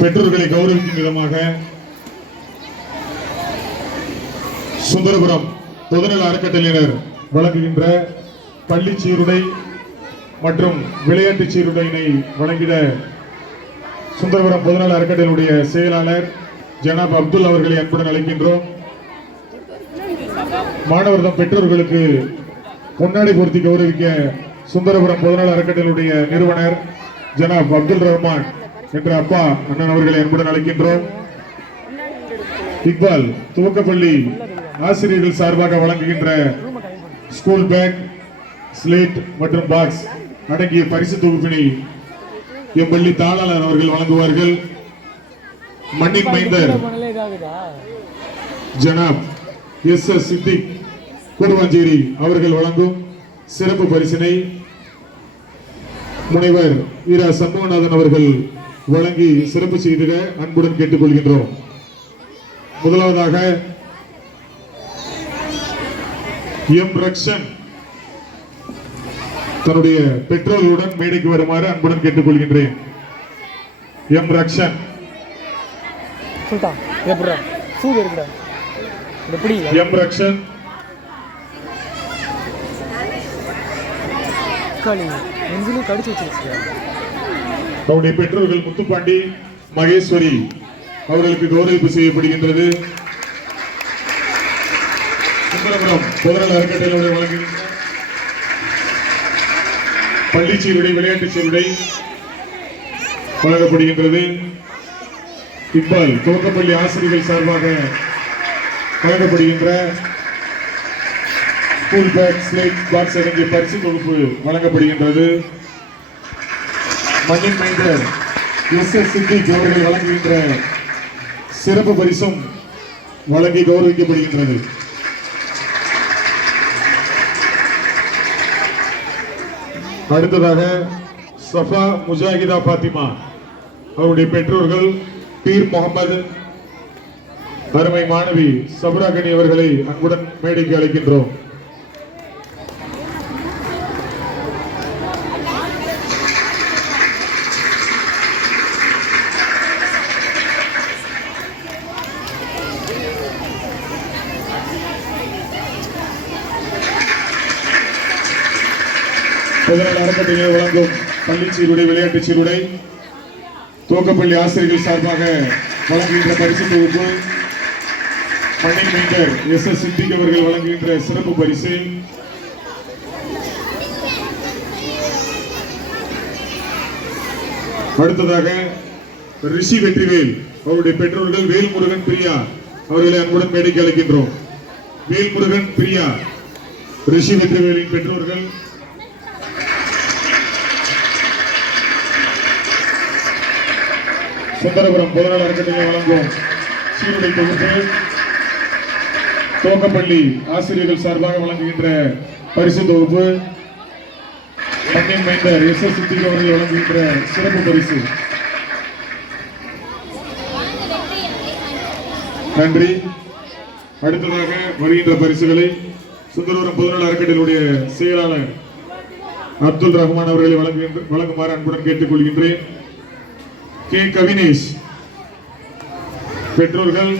பெற்றோர்களை கௌரவிக்கும் விதமாக சுந்தரபுரம் பொதுநல அறக்கட்டளையினர் வழங்குகின்ற பள்ளி சீருடை மற்றும் விளையாட்டு சீருடையினை வழங்கிட சுந்தரபுரம் பொதுநல அறக்கட்டளையுடைய செயலாளர் ஜனாப் அப்துல் அவர்களை அன்புடன் அழைக்கின்றோம். மாணவர் பெற்றோர்களுக்கு முன்னாடி பொருத்தி கௌரவிக்க சுந்தரபுரம் பொதுநல அறக்கட்டளையுடைய நிறுவனர் ஜனாப் அப்துல் ரஹ்மான். என்ற அப்பா அண்ணன் அவர்களை அன்புடன் அழைக்கின்றோம். இக்பால் துவக்கப்பள்ளி ஆசிரியர்கள் சார்பாக வழங்குகின்ற ஸ்கூல் பேக் ஸ்லேட் மற்றும் பாக்ஸ் அடங்கிய பரிசு தொகுப்பினை எம்பள்ளி தாளாளர் அவர்கள் வழங்குவார்கள். மண்ணின் மைந்தர் ஜனாப் எஸ் எஸ் சித்திக் கூடுவாஞ்சேரி அவர்கள் வழங்கும் சிறப்பு பரிசினை முனைவர் வீரா சண்முகநாதன் அவர்கள் வழங்கி சிறப்பு செய்திட அன்புடன் கேட்டுக்கொள்கின்றோம். முதலாவதாக எம் ரக்ஷன் தன்னுடைய பெற்றோர்களுடன் மேடைக்கு வருமாறு அன்புடன் கேட்டுக்கொள்கின்றேன். எம் ரக்ஷன். எப்படா எம் ரக்ஷன். கடிச்சு வச்சிருச்சு அவருடைய பெற்றோர்கள் முத்துப்பாண்டி மகேஸ்வரி அவர்களுக்கு கௌரவிப்பு செய்யப்படுகின்றது. சுந்தரபுரம் பொதுநல அறக்கட்டளையுடைய வழங்குகின்ற பள்ளி சீருடை விளையாட்டு சீருடை வழங்கப்படுகின்றது. இப்பால் துவக்கப்பள்ளி ஆசிரியர்கள் சார்பாக வழங்கப்படுகின்ற ஸ்கூல் பேக் ஸ்லேட் பாக்ஸ் அடங்கிய பரிசு தொகுப்பு வழங்கப்படுகின்றது. மண்ணின் மைந்தர் எஸ் எஸ் சித்திக் அவர்கள் வழங்குகின்ற சிறப்பு பரிசும் வழங்கி கௌரவிக்கப்படுகின்றது. அடுத்ததாக சஃபா முஜாஹிதா பாத்திமா அவருடைய பெற்றோர்கள் பீர் முகமது அருமை மாணவி சபராகனி அவர்களை அன்புடன் மேடைக்கு அழைக்கின்றோம். பொதுநல அறக்கட்டளை வழங்கும் பள்ளி சீருடை விளையாட்டு சீருடை துவக்கப்பள்ளி ஆசிரியர்கள் சார்பாக வழங்குகின்ற பரிசு தொகுப்பு பணி மைந்தர் எஸ் எஸ் சித்திக் அவர்கள் வழங்குகின்ற சிறப்பு பரிசு. அடுத்ததாக ரிஷி வெற்றிவேல் அவருடைய பெற்றோர்கள் வேல்முருகன் பிரியா அவர்களை அன்புடன் மேடைக்கு அழைக்கின்றோம் வேல்முருகன் பிரியா ரிஷி வெற்றிவேலின் பெற்றோர்கள் சுந்தரபுரம் பொதுநல அறக்கட்டளை வழங்கும் சீருடை தொகுப்பு துவக்கப்பள்ளி ஆசிரியர்கள் சார்பாக வழங்குகின்ற பரிசு தொகுப்பு. மண்ணின் மைந்தர் எஸ் எஸ் சித்திக் அவர்கள் வழங்குகின்ற சிறப்பு பரிசு. நன்றி. அடுத்ததாக வருகின்ற பரிசுகளை சுந்தரபுரம் பொதுநல அறக்கட்டளையுடைய செயலாளர் அப்துல் ரஹ்மான் அவர்களை வழங்குகின்ற வழங்குமாறு அன்புடன் கேட்டுக்கொள்கின்றேன். கே. கவினேஷ். பெற்றோர்கள்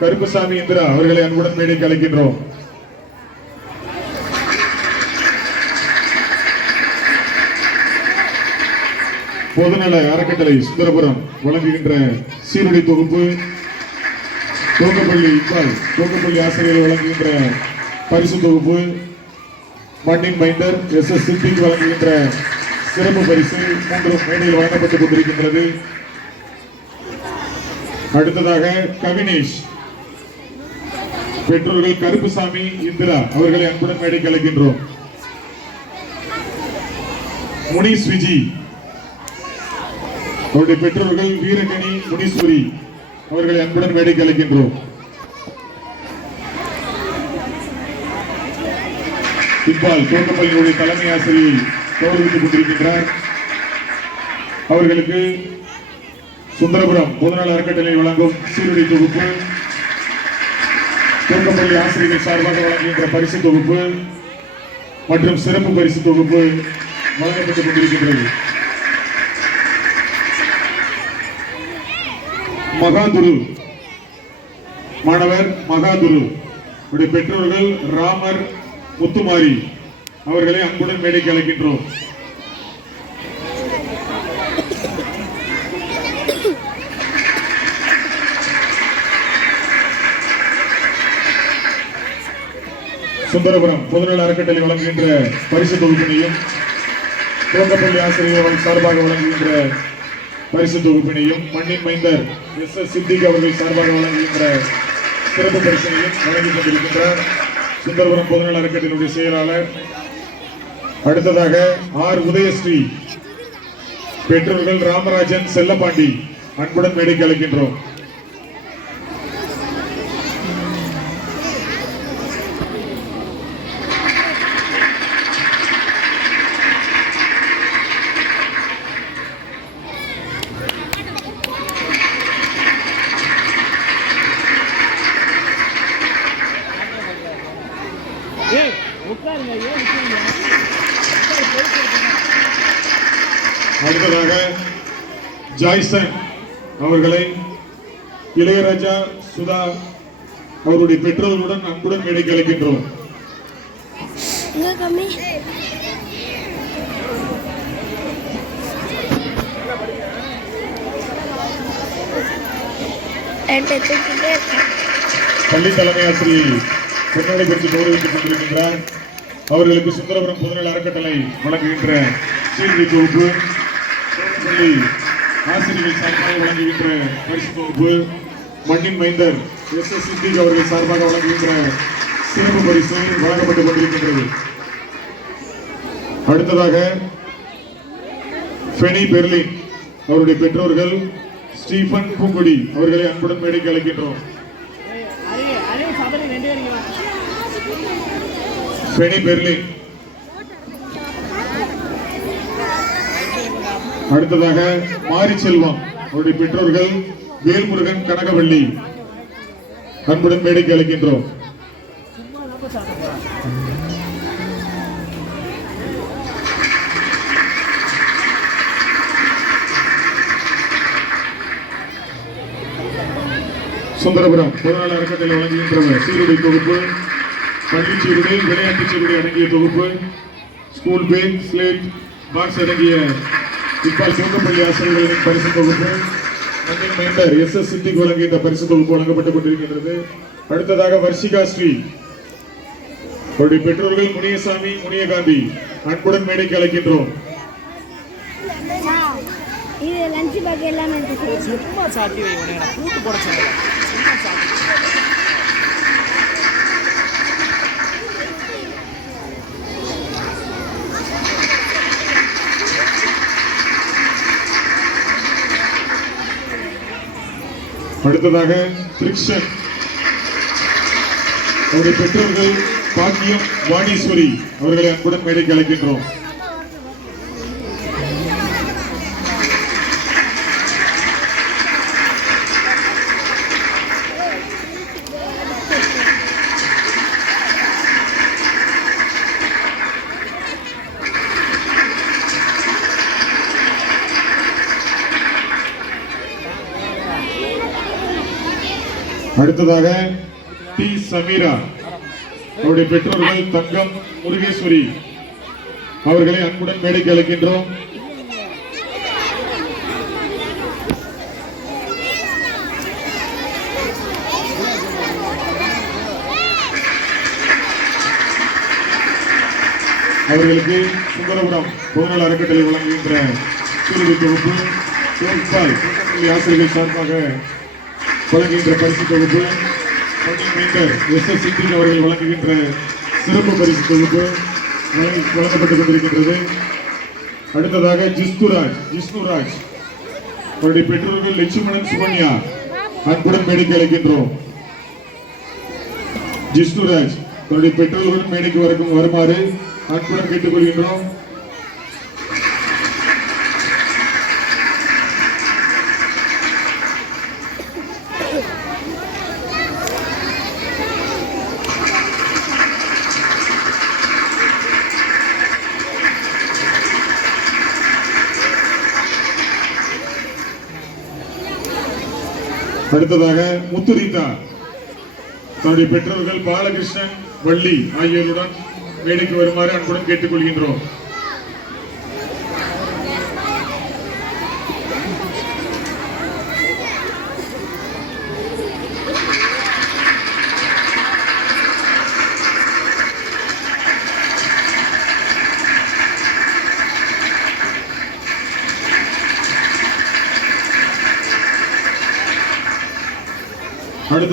கருப்புசாமி இந்திரா அவர்களை அன்புடன் மேடைக்கு அழைக்கின்றோம். பொதுநல அறக்கட்டளை சுந்தரபுரம் வழங்குகின்ற சீருடை தொகுப்பு தோக்கப்பள்ளி இப்பால் தோக்கப்பள்ளி ஆசிரியர் வழங்குகின்ற பரிசு தொகுப்பு மண்ணின் பைண்டர் எஸ். எஸ். சித்திக் வழங்குகின்ற சிறப்பு பரிசு மூன்று மேடையில் வழங்கப்பட்டுக் கொண்டிருக்கின்றது. அடுத்ததாக கவினேஷ். பெற்றோர்கள் கருப்புசாமி இந்திரா அவர்களை அன்புடன் மேடைக்கு அழைக்கின்றோம். முனீஸ் விஜி அவருடைய பெற்றோர்கள் வீரகணி முனீஸ்வரி அவர்களை அன்புடன் மேடைக்கு அழைக்கின்றோம். இப்பால் தோட்டப்பள்ளியுடைய தலைமை ஆசிரியை கௌரவித்துக் கொண்டிருக்கின்றார். அவர்களுக்கு சுந்தரபுரம் பொதுநல அறக்கட்டளை வழங்கும் சீருடை தொகுப்பு தோட்டப்பள்ளி ஆசிரியர்கள் சார்பாக வழங்குகின்ற பரிசு தொகுப்பு மற்றும் சிறப்பு பரிசு தொகுப்பு வழங்கப்பட்டுக் கொண்டிருக்கின்றது. மகாதுரு. மாணவர் மகாதுரு. பெற்றோர்கள் ராமர் முத்துமாரி அவர்களை அன்புடன் மேடைக்கு அழைக்கின்றோம். சுந்தரபுரம் பொதுநல அறக்கட்டளை வழங்குகின்ற பரிசு தொகுப்பினையும் துவக்கப்பள்ளி ஆசிரியர்கள் சார்பாக வழங்குகின்ற பரிசு தொகுப்பினையும் மண்ணின் மைந்தர் எஸ் எஸ் சித்திக் அவர்கள் சார்பாக வழங்குகின்ற சிறப்பு பரிசினையும் வழங்கிக் கொண்டிருக்கின்றார். சுந்தரபுரம் பொதுநல அறக்கட்டளையுடைய செயலாளர் அடுத்ததாக ஆர் உதயஸ்ரீ பெற்றோர்கள் ராமராஜன் செல்லப்பாண்டி அன்புடன் மேடைக்கு அழைக்கின்றோம் ஜாய்சன் அவர்களை இளையராஜா சுதா அவருடைய பெற்றோர்களுடன் அன்புடன் மேடைக்கு அழைக்கின்றோம் பள்ளி தலைமை ஆசிரியை பொன்னாடை பெற்று கௌரவித்துக் கொண்டிருக்கின்றார். அவர்களுக்கு சுந்தரபுரம் பொதுநல அறக்கட்டளை வழங்குகின்ற சீர்தி தொகுப்பு. ஆசிரியர்கள் சார்பாக வழங்குகின்ற பரிசு தொகுப்பு மண்ணின் மைந்தர் எஸ் எஸ் சித்திக் அவர்கள் சார்பாக வழங்குகின்ற சிறப்பு பரிசு வழங்கப்பட்டுக் கொண்டிருக்கின்றது. அடுத்ததாக ஃபெனி பெர்லின் அவருடைய பெற்றோர்கள் ஸ்டீஃபன் பூங்குடி அவர்களை அன்புடன் மேடைக்கு அழைக்கின்றோம். ஃபெனி பெர்லின் அடுத்ததாக மாரி செல்வம் அவருடைய பெற்றோர்கள் வேல்முருகன் கனகவள்ளி. அன்புடன் மேடைக்கு அழைக்கின்றோம் சுந்தரபுரம் பொதுநல அறக்கட்டளை வழங்குகின்ற சீருடை தொகுப்பு பள்ளி சீருடை விளையாட்டு சீருடை அடங்கிய தொகுப்பு ஸ்கூல் பேக் ஸ்லேட் பாக்ஸ் அடங்கிய இப்பால் சிவகப்பள்ளி ஆசிரியர்களின் பரிசு தொகுப்பு மண்ணின் மைந்தர் எஸ் எஸ் சித்திக் வழங்குகின்ற பரிசு தொகுப்பு வழங்கப்பட்டுக் கொண்டிருக்கின்றது. அடுத்ததாக வர்ஷிகா ஸ்ரீ அவருடைய பெற்றோர்கள் முனியசாமி முனியகாந்தி அன்புடன் மேடைக்கு அழைக்கின்றோம். இது லஞ்ச் பேக் எல்லாமே சும்மா நான் கூட்டு போட சொல்லல. அடுத்ததாக பிரிக்ஷன் அவருடைய பெற்றோர்கள் பாக்கியம் வாணீஸ்வரி அவர்களை அன்புடன் மேடைக்கு அழைக்கின்றோம். அடுத்ததாக டி சமீரா. அவருடைய பெற்றோர்கள் தங்கம் முருகேஸ்வரி அவர்களை அன்புடன் மேடைக்கு அழைக்கின்றோம் அவர்களுக்கு சுந்தரபுரம் பொதுநல அறக்கட்டளை வழங்குகின்ற சிறுவி தொகுப்பு ஆசிரியர்கள் சார்பாக வழங்குகின்ற பரிசு தொகுப்பு பள்ளி மைந்தர் எஸ் எஸ் சித்திக் அவர்கள் வழங்குகின்ற சிறப்பு பரிசு தொகுப்பு வழங்கப்பட்டுக் கொண்டிருக்கின்றது. அடுத்ததாக ஜிஸ்துராஜ் ஜிஸ்னுராஜ் அவருடைய பெற்றோர்கள் லட்சுமணன் சுமன்யா. அன்புடன் மேடைக்கு அழைக்கின்றோம். ஜிஸ்னுராஜ் தன்னுடைய பெற்றோர்களுடன் மேடைக்கு வரைக்கும் வருமாறு அன்புடன் கேட்டுக்கொள்கின்றோம். அடுத்ததாக முத்துரீதா தன்னுடைய பெற்றோர்கள் பாலகிருஷ்ணன் வள்ளி ஆகியோருடன் வேடிக்கை வருமாறு அன்புடன் கேட்டுக்கொள்கின்றோம்.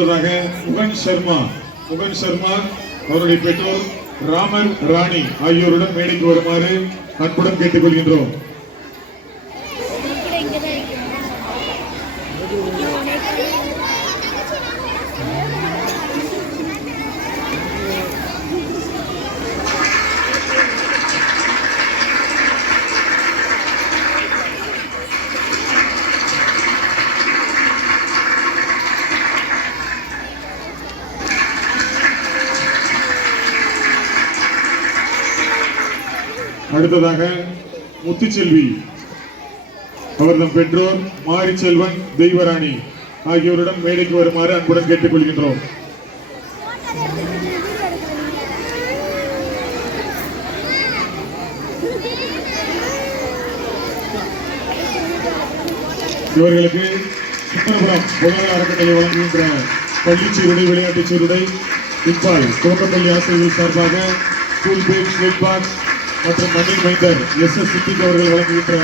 அடுத்ததாக முகன் சர்மா முகன் சர்மா அவருடைய பெற்றோர் ராமன் ராணி ஆகியோருடன் மேடைக்கு வருமாறு அன்புடன் கேட்டுக்கொள்கின்றோம். அடுத்ததாக முத்துச்செல்வி அவர்தம் பெற்றோர் மாரிச்செல்வன் தெய்வராணி ஆகியோருடன் மேடைக்கு வருமாறு அன்புடன் கேட்டுக்கொள்கின்றோம். இவர்களுக்கு சுந்தரபுரம் பொதுநல அறக்கட்டளை வழங்குகின்ற பள்ளி சீருடை விளையாட்டுச் சீருடை இப்பால் துவக்கப்பள்ளி ஆசிரியர்கள் சார்பாக ஸ்கூல் பேக் ஸ்லேட் பாக்ஸ் மற்றும் மண்ணின் மைந்தர் எஸ் எஸ் சித்திக் அவர்கள் வழங்குகின்ற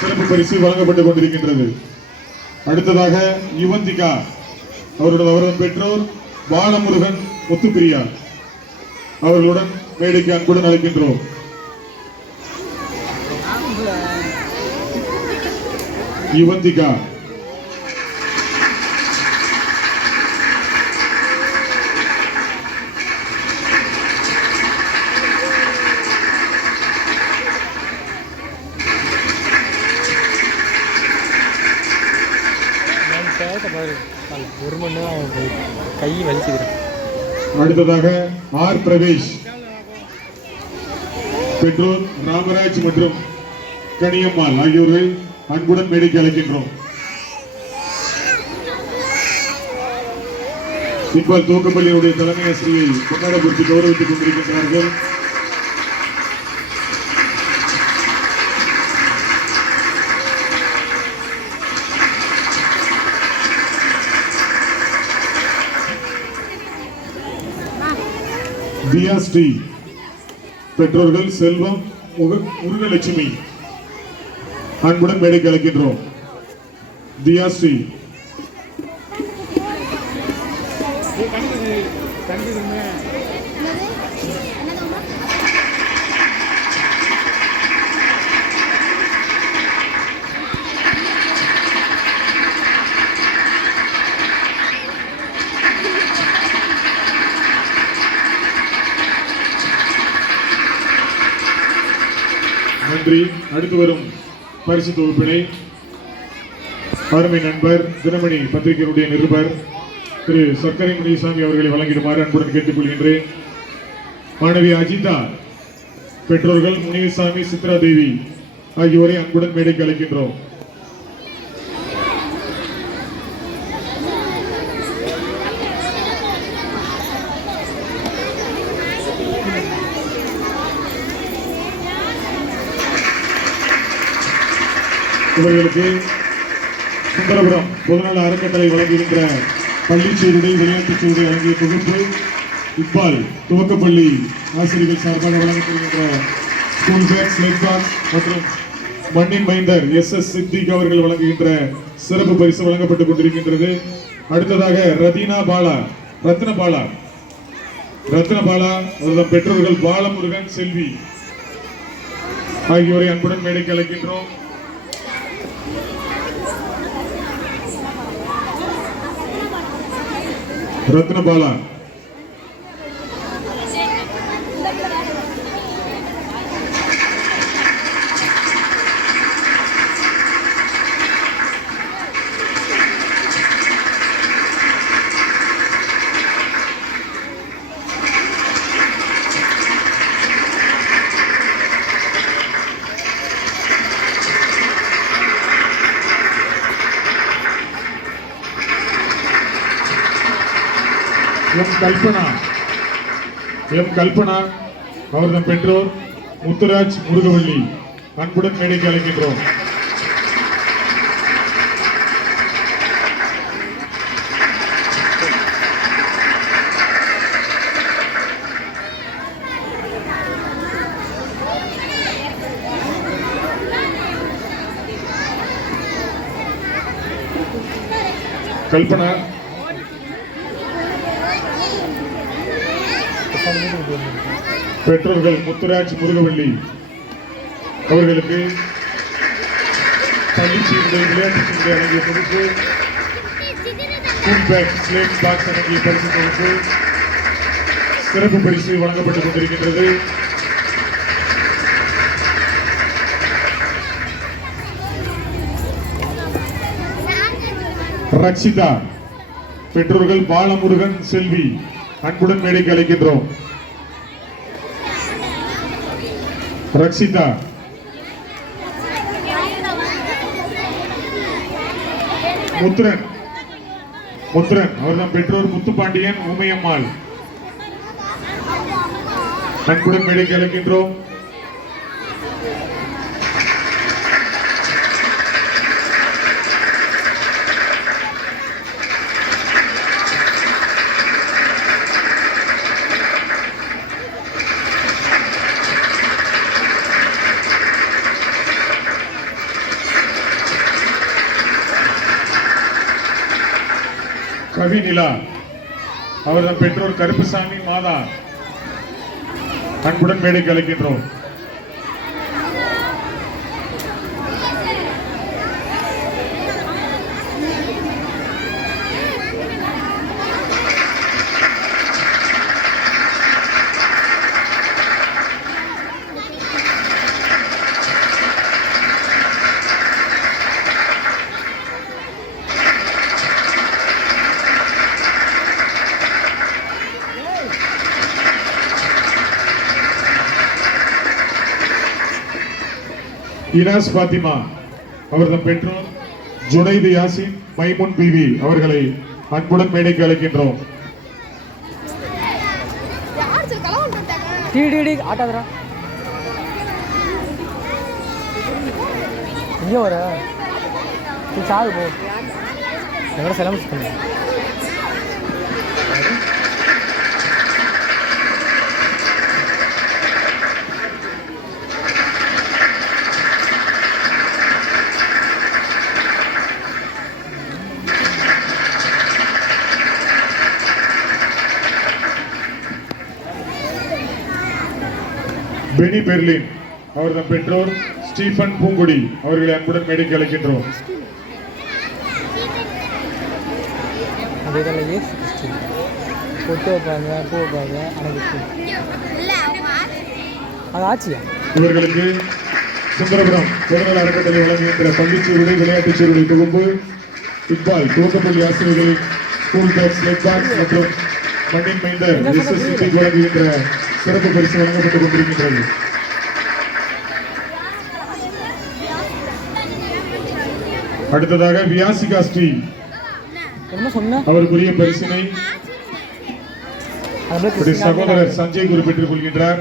சிறப்பு பரிசு வழங்கப்பட்டுக் கொண்டிருக்கின்றது. அடுத்ததாக யுவந்திகா அவருடன் அவரது பெற்றோர் பாலமுருகன் முத்துப்பிரியா அவர்களுடன் மேடைக்கு அன்புடன் அழைக்கின்றோம். யுவந்திகா. அடுத்ததாக ஆர் பிரவேஷ். பெற்றோர் ராமராஜ் மற்றும் கனியம்மாள் ஆகியோரை அன்புடன் மேடைக்கு அழைக்கின்றோம் இப்பால் தூக்கப்பள்ளியினுடைய தலைமை ஆசிரியை கொண்டாடப்படுத்தி கௌரவித்துக் கொண்டிருக்கின்றார்கள். தியா ஸ்ரீ பெற்றோர்கள் செல்வம் முருகலட்சுமி அன்புடன் மேடை அழைக்கின்றோம் தியா ஸ்ரீ நன்றி அடுத்து வரும் பரிசு தொகுப்பினை அருமை நண்பர் தினமணி பத்திரிகையினுடைய நிருபர் திரு சர்க்கரை முனிசாமி அவர்களை வழங்கிடுமாறு அன்புடன் கேட்டுக்கொள்கின்றேன். மாணவி அஜிதா பெற்றோர்கள் முனிசாமி சித்ரா தேவி ஆகியோரை அன்புடன் மேடைக்கு அழைக்கின்றோம். இவர்களுக்கு சுந்தரபுரம் பொதுநல அறக்கட்டளை வழங்குகின்ற பள்ளி சீருடை விளையாட்டுச் சீருடை வழங்கிய தொகுப்பு இப்பால் துவக்கப்பள்ளி ஆசிரியர்கள் சார்பாக வழங்கப்படுகின்ற ஸ்கூல் பாக்ஸ் மற்றும் மண்ணின் மைந்தர் எஸ் எஸ் சித்திக் அவர்கள் வழங்குகின்ற சிறப்பு பரிசு வழங்கப்பட்டுக் கொண்டிருக்கின்றது. அடுத்ததாக ரதீனா பாலா ரத்ன பாலா. ரத்ன பாலா அவரது பெற்றோர்கள் பாலமுருகன் செல்வி ஆகியோரை அன்புடன் மேடைக்கு அழைக்கின்றோம். ரத்னபாலா எம் கல்பனா எம் கல்பனா அவர்தம் பெற்றோர் முத்துராஜ் முருகவள்ளி அன்புடன் மேடைக்கு அழைக்கின்றோம் கல்பனா பெற்றோர்கள் முத்துராஜ் முருகவள்ளி அவர்களுக்கு பள்ளிச்சீருடைய விளையாட்டு அடங்கிய பொறுப்பு ஸ்கூல் பேக் ஸ்லேட் பாக்ஸ் அடங்கிய பரிசு பொறுப்பு சிறப்பு பரிசு வழங்கப்பட்டுக் கொண்டிருக்கின்றது. ரக்ஷிதா பெற்றோர்கள் பாலமுருகன் செல்வி. அன்புடன் மேடைக்கு அழைக்கின்றோம் ரக்ஷிதா. முத்ரன் முத்ரன் அவர்தான் பெற்றோர் முத்துப்பாண்டியன் உமையம்மாள் அன்புடன் மேடைக்கு கவி நிலா அவர்தான் பெற்றோர் கருப்புசாமி மாதா. அன்புடன் மேடை கலைக்கின்றோம் இனாஸ் பாத்திமா அவரது பெற்றோர் ஜுனைது யாசின் மைமுன் பிவி அவர்களை அன்புடன் மேடைக்கு அழைக்கின்றோம். டி வர. சாகு போ. எவ்வளோ செலவு பெனி பெர்லின் அவர்தம் பெற்றோர் ஸ்டீஃபன் பூங்குடி அவர்களை அன்புடன் மேடைக்கு அழைக்கின்றோம். இவர்களுக்கு சுந்தரபுரம் பொதுநல அறக்கட்டளை வழங்குகின்ற பள்ளிச்சீருடை விளையாட்டுச் சீருடை தொகுப்பு இக்பால் துவக்கப்பள்ளி ஆசிரியர்களின் ஸ்கூல் பேக் ஸ்லேட் பாக்ஸ் மற்றும் மண்ணின் மைந்தர் எஸ் எஸ் வழங்குகின்ற சிறப்பு பரிசு வழங்கப்பட்டுக் கொண்டிருக்கின்றது. அடுத்ததாக வியாசிகா ஸ்ரீ. அவருக்குரிய பரிசினை சகோதரர் சஞ்சய் குறிப்பிட்டுக் கொள்கின்றார்.